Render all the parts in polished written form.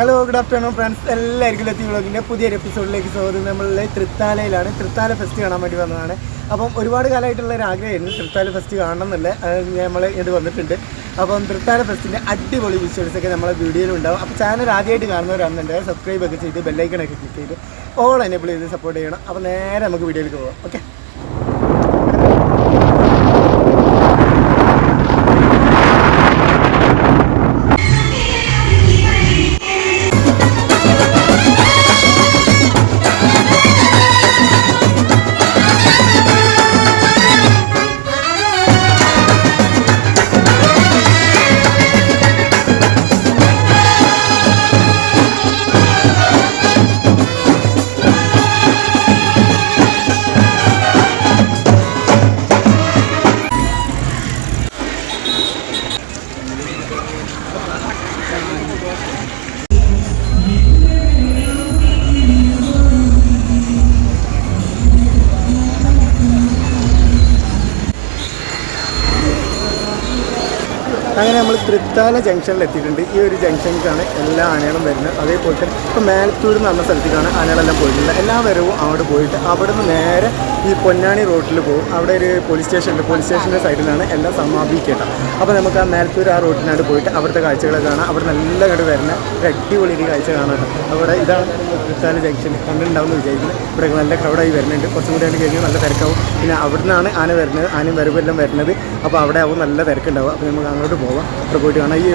Hello good afternoon friends, എല്ലാവർക്കും ലത്തീവ്ലോഗിൻ്റെ പുതിയൊരു എപ്പിസോഡിലേക്ക് സ്വാഗതം. നമ്മളുടെ തൃത്താലയിലാണ്. തൃത്താല ഫെസ്റ്റ് കാണാൻ വേണ്ടി വന്നതാണ്. അപ്പം ഒരുപാട് കാലമായിട്ടുള്ള ഒരു ആഗ്രഹമായിരുന്നു തൃത്താല ഫെസ്റ്റ് കാണണം എന്നല്ല. നമ്മൾ ഇത് വന്നിട്ടുണ്ട്. അപ്പം തൃത്താല ഫെസ്റ്റിൻ്റെ അടിപൊളി വിഷ്വൽസൊക്കെ നമ്മളെ വീഡിയോയിലുണ്ടാവും. അപ്പോൾ ചാനൽ ആദ്യമായിട്ട് കാണുന്നവരാണെന്നുണ്ടെങ്കിൽ സബ്സ്ക്രൈബ് ഒക്കെ ചെയ്ത് ബെല്ലൈക്കണൊക്കെ ക്ലിക്ക് ചെയ്ത് ഓൾ എനേബിൾ ചെയ്ത് സപ്പോർട്ട് ചെയ്യണം. അപ്പോൾ നേരെ നമുക്ക് വീഡിയോയിലേക്ക് പോകാം. ഓക്കെ. അങ്ങനെ നമ്മൾ തൃത്താല ജംഗ്ഷനിൽ എത്തിയിട്ടുണ്ട്. ഈ ഒരു ജംഗ്ഷനിലാണ് എല്ലാ ആനകളും വരുന്നത്. അതേപോലെ തന്നെ ഇപ്പോൾ മേലത്തൂർ എന്ന് പറഞ്ഞ സ്ഥലത്തേക്കാണ് ആനകളെല്ലാം പോയിട്ടുള്ളത്. എല്ലാ വരവും അവിടെ പോയിട്ട് അവിടെ നിന്ന് നേരെ ഈ പൊന്നാണി റോഡിൽ പോകും. അവിടെ ഒരു പോലീസ് സ്റ്റേഷൻ ഉണ്ട്. പോലീസ് സ്റ്റേഷൻ്റെ സൈഡിലാണ് എല്ലാം സമാപിക്കേണ്ടത്. അപ്പോൾ നമുക്ക് ആ മേലത്തൂർ ആ റോഡിനായിട്ട് പോയിട്ട് അവിടുത്തെ കാഴ്ചകളെ കാണാം. അവിടെ നല്ല കണ്ട് വരുന്ന ഒരു അടിപൊളി ഒരു കാഴ്ച കാണാം. അവിടെ ഇതാണ് തൃത്താല ജംഗ്ഷൻ. കണ്ടുണ്ടാവും എന്ന് വിചാരിക്കുന്നത്. ഇവിടെ നല്ല ക്രൗഡായി വരുന്നുണ്ട്. കുറച്ചും കൂടി ആയിട്ട് കഴിഞ്ഞാൽ നല്ല തിരക്കാവും. പിന്നെ അവിടെ നിന്നാണ് ആന വരുന്നത്. ആനയും വരവെല്ലാം വരുന്നത്. അപ്പോൾ അവിടെ ആവും നല്ല തിരക്കുണ്ടാവും. അപ്പോൾ നമുക്ക് അങ്ങോട്ട് പോകാം. അവിടെ പോയിട്ട് കാണാം. ഈ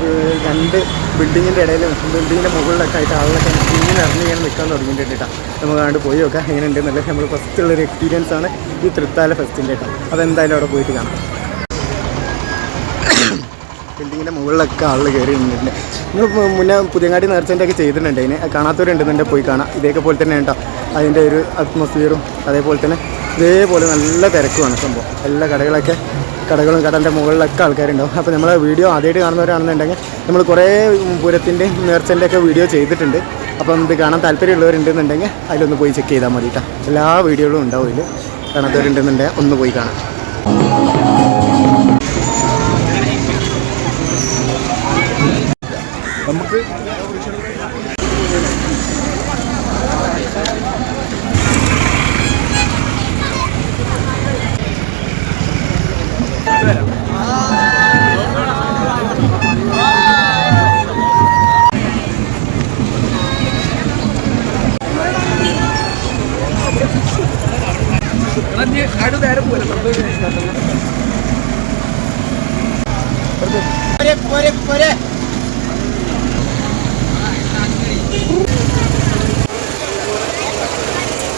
രണ്ട് ബിൽഡിങ്ങിൻ്റെ ഇടയിലും ബിൽഡിങ്ങിൻ്റെ മുകളിലൊക്കെ ആയിട്ട് ആളുകളൊക്കെ ഇങ്ങനെ ഇറങ്ങി നിൽക്കാൻ തുടങ്ങിയിട്ടാണ്. നമുക്ക് അങ്ങോട്ട് പോയി നോക്കാം എങ്ങനെ ഉണ്ടെന്നല്ല. നമ്മൾ ഫസ്റ്റ് ഉള്ളൊരു എക്സ്പീരിയൻസ് ആണ് ഈ തൃത്താല ഫെസ്റ്റിൻ്റെ കേട്ടോ. അതെന്തായാലും അവിടെ പോയിട്ട് കാണാം. ബിൽഡിങ്ങിൻ്റെ മുകളിലൊക്കെ ആളുകൾ കയറി നിന്നിട്ടുണ്ട്. നിങ്ങൾ മുന്നേ പുതിയങ്ങാടി നേർച്ചൻ്റെ ഒക്കെ ചെയ്തിട്ടുണ്ട്. അതിന് കാണാത്തവരുണ്ടെന്നുണ്ടെങ്കിൽ പോയി കാണാം. ഇതേപോലെ തന്നെ കേട്ടോ അതിൻ്റെ ഒരു അറ്റ്മോസ്ഫിയറും. അതേപോലെ തന്നെ ഇതേപോലെ നല്ല തിരക്കുമാണ് സംഭവം. എല്ലാ കടകളും കടൻ്റെ മുകളിലൊക്കെ ആൾക്കാരുണ്ടാവും. അപ്പോൾ നമ്മളെ വീഡിയോ ആദ്യമായിട്ട് കാണുന്നവരാണെന്നുണ്ടെങ്കിൽ നമ്മൾ കുറേ പൂരത്തിൻ്റെയും നേർച്ചൻ്റെ ഒക്കെ വീഡിയോ ചെയ്തിട്ടുണ്ട്. അപ്പം ഇത് കാണാൻ താല്പര്യമുള്ളവരുണ്ടെന്നുണ്ടെങ്കിൽ അതിലൊന്ന് പോയി ചെക്ക് ചെയ്താൽ മതി കേട്ടോ. എല്ലാ വീഡിയോകളും ഉണ്ടാവും ഇതിൽ. കാണാത്തവരുണ്ടെന്നുണ്ടെങ്കിൽ ഒന്ന് പോയി കാണാം. നമുക്ക്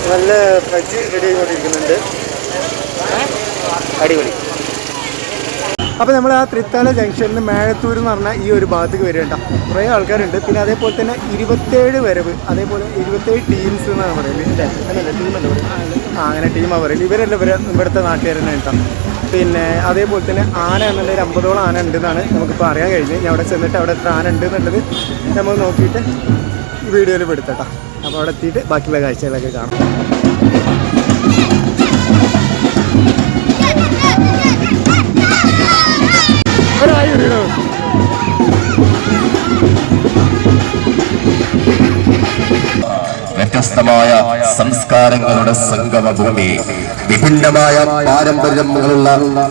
നല്ല ഫ്രജ് റെഡി ആയിക്കൊണ്ടിരിക്കുന്നുണ്ട്. അടിപൊളി. അപ്പോൾ നമ്മൾ ആ തൃത്താല ജംഗ്ഷനിൽ മേഴത്തൂർ എന്ന് പറഞ്ഞാൽ ഈ ഒരു ഭാഗത്തേക്ക് വരേണ്ട കുറേ ആൾക്കാരുണ്ട്. പിന്നെ അതേപോലെ തന്നെ 27 വരവ്, അതേപോലെ 27 ടീംസ് എന്നാണ് പറയുന്നത്. അല്ലല്ല ടീമല്ല പറയുന്നത്. അങ്ങനെ ടീമാണ് പറയുന്നത്. ഇവരെല്ലാം ഇവിടുത്തെ നാട്ടുകാർ തന്നെ കേട്ടോ. പിന്നെ അതേപോലെ തന്നെ ആന എന്നുള്ളൊരു 50ഓളം ആന ഉണ്ടെന്നാണ് നമുക്കിപ്പോൾ അറിയാൻ കഴിഞ്ഞത്. ഞാൻ അവിടെ ചെന്നിട്ട് അവിടെ എത്ര ആന ഉണ്ട് എന്നുള്ളത് നമ്മൾ നോക്കിയിട്ട് വീഡിയോയിൽ പെടുത്തട്ടോ. അപ്പോൾ അവിടെ എത്തിയിട്ട് ബാക്കിയുള്ള കാഴ്ചകളൊക്കെ കാണാം. വ്യത്യസ്തമായ സംസ്കാരങ്ങളുടെ സംഗമഭൂമി, വിഭിന്നമായ പാരമ്പര്യങ്ങളുള്ള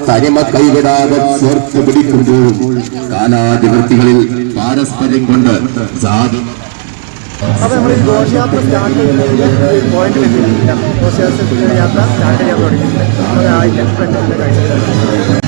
തനിമ കൈവിടാതെ ചേർത്ത് പിടിക്കുമ്പോഴും കാലാതിവൃത്തികളിൽ പാരസ്പര്യം കൊണ്ട് ജാതി. അപ്പോൾ നമ്മൾ ഈ ഘോഷയാത്ര സ്റ്റാർട്ട് ചെയ്യുന്നതിൻ്റെ പോയിന്റിൽ എത്തിയിട്ടില്ല. ഘോഷയാത്ര സ്റ്റാർട്ട് ചെയ്യാൻ തുടങ്ങിയിട്ടുണ്ട്. ഒരാഴ്ച ഫ്രണ്ടിൻ്റെ കാഴ്ച.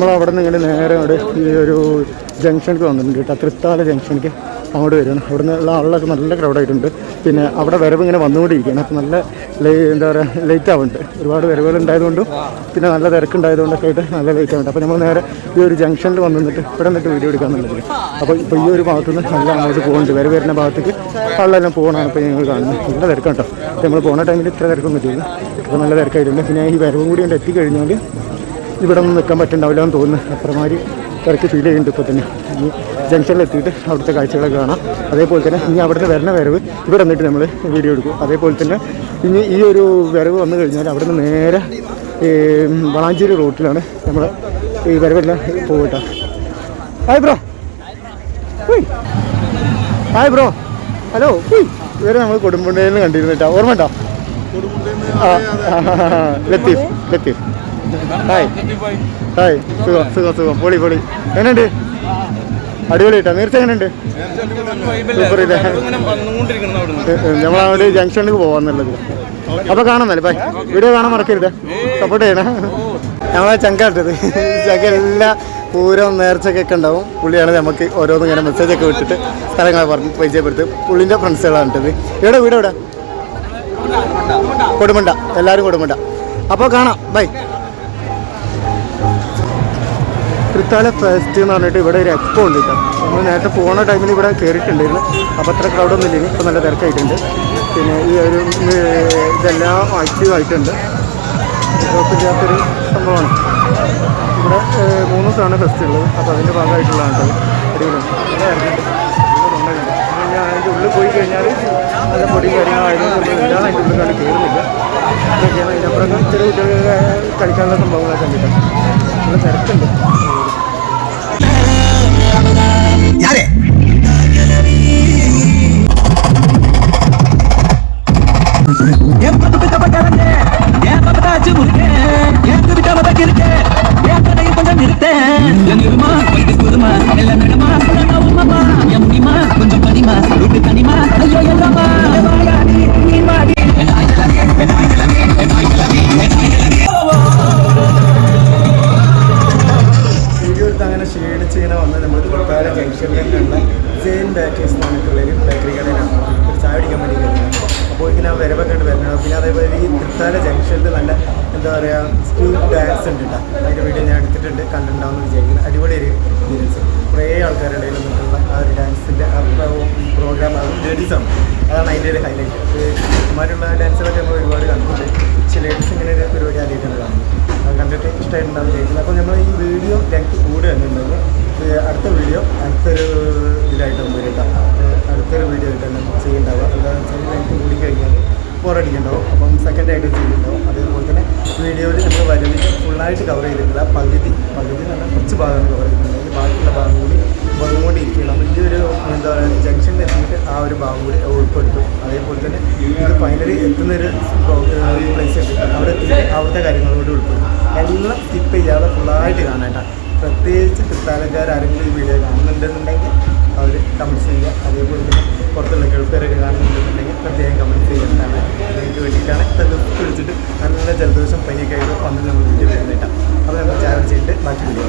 നമ്മൾ അവിടെ നിന്ന് ഇങ്ങനെ നേരെ അവിടെ ഈ ഒരു ജംഗ്ഷനിലേക്ക് വന്നിട്ടുണ്ട് കേട്ടോ, തൃത്താല ജംഗ്ഷനിലേക്ക് അങ്ങോട്ട് വരികയാണ്. അവിടെ നിന്നുള്ള ആളുകളൊക്കെ നല്ല ക്രൗഡായിട്ടുണ്ട്. പിന്നെ അവിടെ വരവ് ഇങ്ങനെ വന്നുകൊണ്ടിരിക്കുകയാണ്. അപ്പോൾ നല്ല എന്താ പറയുക ലേറ്റ് ആവുന്നുണ്ട്. ഒരുപാട് വരവുകൾ ഉണ്ടായതുകൊണ്ടും പിന്നെ നല്ല തിരക്കുണ്ടായതുകൊണ്ടൊക്കെ ആയിട്ട് നല്ല ലേറ്റ് ആവുന്നുണ്ട്. അപ്പോൾ നമ്മൾ നേരെ ഈ ഒരു ജംഗ്ഷനിൽ വന്നിട്ട് ഇവിടെ നിന്നിട്ട് വീഡിയോ എടുക്കാമെന്നുള്ളത്. അപ്പോൾ ഇപ്പോൾ ഈ ഒരു ഭാഗത്തു നിന്ന് നല്ല അങ്ങോട്ട് പോകുന്നുണ്ട്. വരുന്ന ഭാഗത്തേക്ക് ആളെല്ലാം പോകണമാണ് ഇപ്പോൾ ഞങ്ങൾ കാണുന്നത്. നല്ല തിരക്കാണ് കേട്ടോ. അപ്പോൾ നമ്മൾ പോകുന്ന ടൈമിൽ ഇത്ര തിരക്കൊന്നും ചെയ്തു. അപ്പോൾ നല്ല തിരക്കായിട്ടുണ്ട്. പിന്നെ ഈ വരവും കൂടി കൊണ്ട് എത്തിക്കഴിഞ്ഞാൽ ഇവിടെ ഒന്നും നിൽക്കാൻ പറ്റുന്നുണ്ടാവില്ല എന്ന് തോന്നുന്നു. അത്രമാതിരി തിരക്ക് ഫീൽ ചെയ്യുന്നുണ്ട് ഇപ്പോൾ തന്നെ. ഈ ജംഗ്ഷനിലെത്തിയിട്ട് അവിടുത്തെ കാഴ്ചകളൊക്കെ കാണാം. അതേപോലെ തന്നെ ഇനി അവിടുന്ന് വരുന്ന വരവ് ഇവിടെ വന്നിട്ട് നമ്മൾ വീഡിയോ എടുക്കും. അതേപോലെ തന്നെ ഇനി ഈ ഒരു വരവ് വന്നു കഴിഞ്ഞാൽ അവിടെ നിന്ന് നേരെ വളാഞ്ചേരി റോട്ടിലാണ് നമ്മൾ ഈ വരവെല്ലാം പോകട്ടോ. Hi bro, hi bro, hello. ഇവരെ നമ്മൾ കൊടുമ്പുണ്ടയിൽ നിന്ന് കണ്ടിരുന്നിട്ടാ, ഓർമ്മ ഉണ്ടോ? ലത്തീഫ്, ലത്തീഫ്. ഹായ് ഹായ്, സുഖം സുഖം സുഖം, പൊളി പൊളി. എങ്ങനെയുണ്ട്? അടിപൊളിയായിട്ടാ. നേരത്തെ എങ്ങനെയുണ്ട്? സൂപ്പർ ഇല്ലേ? നമ്മളവിടെ ജംഗ്ഷനിലേക്ക് പോകാന്നുള്ളത്. അപ്പോൾ കാണാന്നല്ലേ, ബൈ. വീഡിയോ കാണാൻ മറക്കരുത്, സപ്പോർട്ട് ചെയ്യണം. നമ്മളെ ചങ്കാട്ടത് ചങ്ക എല്ലാ പൂരം നേർച്ചയൊക്കെ ഉണ്ടാവും. പുള്ളിയാണ് നമുക്ക് ഓരോന്നും ഇങ്ങനെ മെസ്സേജൊക്കെ വിട്ടിട്ട് സ്ഥലങ്ങൾ പറഞ്ഞ് പരിചയപ്പെടുത്തും. പുള്ളിൻ്റെ ഫ്രണ്ട്സുകളാണ് ഇട്ടത്. ഇവിടെ വീട് എവിടെ? കൊടുമുണ്ട, എല്ലാവരും കൊടുമുണ്ട. അപ്പോൾ കാണാം, ബൈ. തൃത്താല ഫെസ്റ്റ് എന്ന് പറഞ്ഞിട്ട് ഇവിടെ ഒരു എക്സ്പോ ഉണ്ട് കേട്ടോ. നമ്മൾ നേരത്തെ പോകുന്ന ടൈമിൽ ഇവിടെ കയറിയിട്ടുണ്ടായിരുന്നു. അപ്പോൾ അത്ര ക്രൗഡൊന്നും ഇല്ലെങ്കിൽ ഇപ്പോൾ നല്ല തിരക്കായിട്ടുണ്ട്. പിന്നെ ഈ ഒരു ഇതെല്ലാം ആക്റ്റീവ് ആയിട്ടുണ്ട്. കുഴപ്പമില്ലാത്തൊരു സംഭവമാണ്. ഇവിടെ 3 ദിവസമാണ് ഫെസ്റ്റ് ഉള്ളത്. അപ്പോൾ അതിൻ്റെ ഭാഗമായിട്ടുള്ളതാണ് കേട്ടോ. അടിപൊളിയാണ്, നല്ല ഇറങ്ങിയിട്ട് ഞാൻ അതിൻ്റെ ഉള്ളിൽ പോയി കഴിഞ്ഞാൽ നല്ല പൊടിയും കാര്യങ്ങളായതുകൊണ്ട് എല്ലാം അതിൻ്റെ ഉള്ളിലാണ് കയറുന്നില്ല. ഇതൊക്കെയാണ്. ഇതിനപ്പുറം ചെറിയ കുട്ടികൾ കളിക്കാനുള്ള സംഭവങ്ങളൊക്കെ ഉണ്ട്. നല്ല തിരക്കുണ്ട്. അങ്ങനെ ക്ഷീണിച്ച് ഇങ്ങനെ വന്ന് നമ്മൾ തൃത്താല ജംഗ്ഷനിലുള്ള ജെയിൻ ബേക്കേഴ്സ് എന്ന് പറഞ്ഞിട്ടുള്ളൊരു ബേക്കറി കടയിലാണ് ചായ കുടിക്കാൻ വേണ്ടി വരുന്നത്. അപ്പോൾ ഇങ്ങനെ വരവൊക്കെ ഉണ്ട് വരുന്നത്. പിന്നെ അതേപോലെ ഈ തൃത്താല ജംഗ്ഷനിൽ നല്ല എന്താ പറയുക സ്ട്രീറ്റ് ഡാൻസ് ഉണ്ട് കേട്ടോ. അതിൻ്റെ വീഡിയോ ഞാൻ എടുത്തിട്ടുണ്ട്, കണ്ടിട്ടുണ്ടാവുമെന്ന് വിചാരിക്കുന്നത്. അടിപൊളി ഒരു എക്സ്പീരിയൻസ്. കുറേ ആൾക്കാരുടെ ഇടയിൽ നിന്നിട്ടുള്ള ആ ഒരു ഡാൻസിൻ്റെ പ്രോഗ്രാം അത് ലേഡീസാണ്. അതാണ് അതിൻ്റെ ഒരു ഹൈലൈറ്റ്. ഇമാരുള്ള ഡാൻസുകളൊക്കെ നമ്മൾ ഒരുപാട് കണ്ടിട്ടുണ്ട്. പക്ഷേ ലേഡീസ് ഇങ്ങനെ ഒരു പരിപാടി ആദ്യമായിട്ടാണ് കാണുന്നത്. അത് കണ്ടിട്ട് ഇഷ്ടമായിട്ടുണ്ടാവും വിചാരിക്കുന്നത്. അപ്പോൾ നമ്മൾ ഈ വീഡിയോ ലെങ്ത് കൂടി വന്നിട്ടുണ്ടെങ്കിൽ അടുത്ത വീഡിയോ അടുത്തൊരു ഇതിലായിട്ട് വരും കേട്ടോ. അടുത്തൊരു വീഡിയോ ആയിട്ടാണ് ചെയ്യുന്നുണ്ടാവുക. എന്താണെന്ന് വെച്ചാൽ ലെങ്ത് കൂടി കഴിഞ്ഞാൽ ബോറടിക്കുന്നുണ്ടാവും. അപ്പം സെക്കൻഡായിട്ട് ചെയ്യുന്നുണ്ടാവും. അതേപോലെ തന്നെ വീഡിയോയിൽ നമ്മൾ വരവിൽ ഫുള്ളായിട്ട് കവർ ചെയ്തിട്ടില്ല. പകുതി എന്ന് പറഞ്ഞാൽ കുറച്ച് ഭാഗങ്ങൾ കവർ ചെയ്തിട്ടുണ്ടെങ്കിൽ ബാക്കിയുള്ള ഭാഗം കൂടി വന്നുകൊണ്ടിരിക്കുകയാണ്. അപ്പോൾ ഈ ഒരു എന്താ പറയുക ജംഗ്ഷനിൽ എത്തിയിട്ട് ആ ഒരു ഭാഗം കൂടി ഉൾപ്പെടുത്തും. അതേപോലെ തന്നെ ഇത് ഫൈനലി എത്തുന്നൊരു പ്ലേസ് ഉണ്ട്. അവിടെ എത്തിയിട്ട് അവിടുത്തെ കാര്യങ്ങളോട് ഉൾപ്പെടുത്തും. എല്ലാം സ്കിപ്പ് ചെയ്യാതെ ഫുള്ളായിട്ട് കാണാം. പ്രത്യേകിച്ച് തൃത്താലക്കാരെങ്കിലും ഈ വീഡിയോ കാണുന്നുണ്ടെന്നുണ്ടെങ്കിൽ അവർ കമൻറ്റ്സ് ചെയ്യുക. അതേപോലെ തന്നെ പുറത്തുള്ള കേൾക്കാരൊക്കെ കാണുന്നുണ്ടെന്നുണ്ടെങ്കിൽ പ്രത്യേകം കമൻറ്റ്സ് ചെയ്യുന്നതാണ്. നിങ്ങൾക്ക് വേണ്ടിയിട്ടാണ് ലിസ്റ്റ് പിടിച്ചിട്ട് നല്ല ജലദോഷം പനിയൊക്കെ ആയിട്ട് വന്ന് നമ്മൾ വീഡിയോ വരുന്നിട്ടാണ്. അപ്പോൾ നമ്മൾ ചായ ചെയ്തിട്ട് ബാക്കി വീഡിയോ